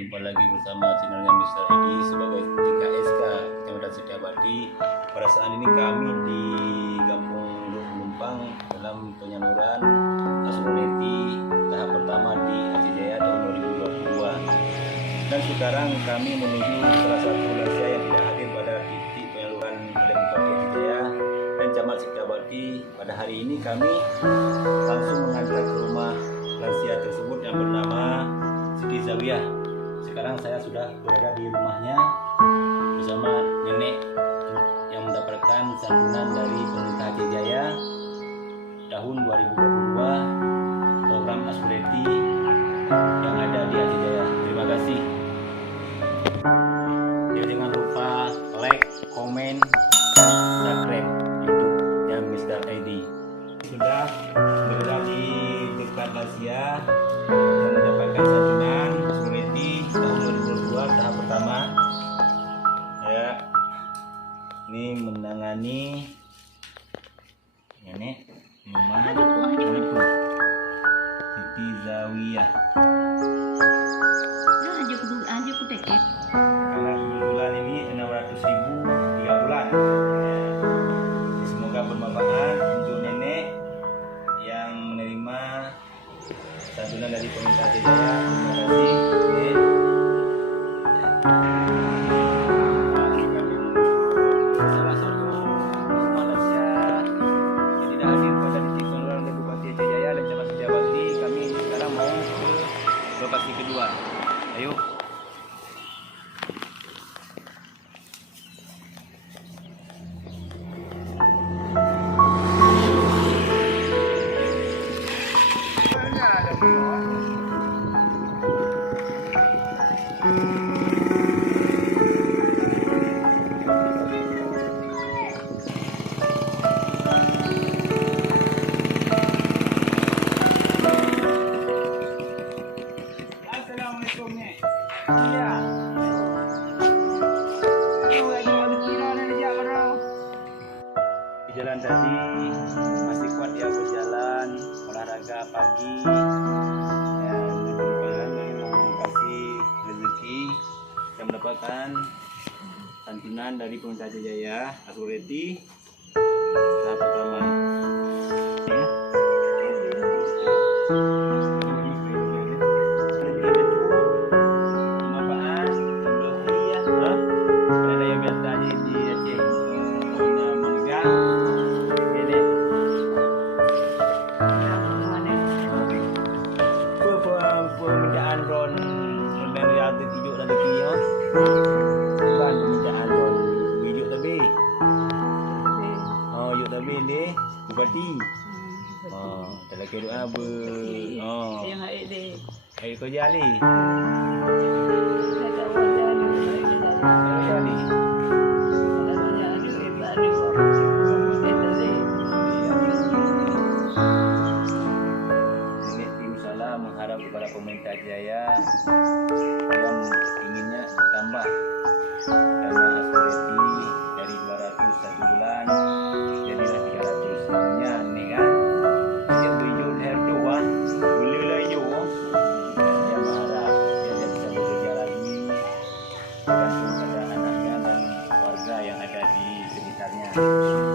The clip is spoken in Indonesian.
Jumpa lagi bersama channelnya Mr. Edi sebagai TKSK Kecamatan Setiabadi. Pada saat ini kami di Kampung Luk Pelumpang dalam penyaluran Asuransi tahap pertama di Aceh Jaya tahun 2022. Dan sekarang kami menuju salah satu lansia yang tidak hadir pada titik penyaluran oleh Bupati Aceh Jaya dan Camat Setiabadi. Pada hari ini kami langsung mengantar ke rumah lansia tersebut yang bernama Siti Zawiyah. Sekarang saya sudah berada di rumahnya bersama nenek yang mendapatkan santunan dari pemerintah Aceh Jaya tahun 2022 program Asuransi yang ada di Aceh Jaya. Terima kasih. Jadi jangan lupa like, komen, subscribe YouTube-nya Mr. Edi. Sudah berada di dekat lansia dan mendapatkan santunan Asuransi tahun 2022 tahap pertama. Ya, ini menangani nenek Mama Siti Zawiyah. Karena bulan ini 600.000 3 bulan. Semoga bermanfaat untuk nenek yang menerima santunan dari pemerintah Aceh Jaya. Terima kasih. Salah satu manusia yang tidak hadir pada titik penyaluran oleh Bupati Aceh Jaya dan Camat Setiabadi. Kami sekarang mau ke lokasi kedua. Ayo. Assalamualaikum nih. Iya. Di jalan tadi masih kuat ya berjalan olahraga pagi ya, kasih rezeki yang mendapatkan santunan dari pemerintah Aceh Jaya Asuransi tahap pertama ya. Permintaan ron yang ditunjuk dan dikiyo bukan permintaan ron bijuk tapi oh yuk tapi ni bupati dalam doa apa yang air deh. air kau jali mengharap kepada pemerintah Jaya yang inginnya ditambah dana asuransi dari 200 satu bulan jadilah 300 semuanya nih kan dia berijuk herdu boleh lah yo dia mengharap dia bisa bekerja lagi tergantung pada anaknya dan warga yang ada di sekitarnya.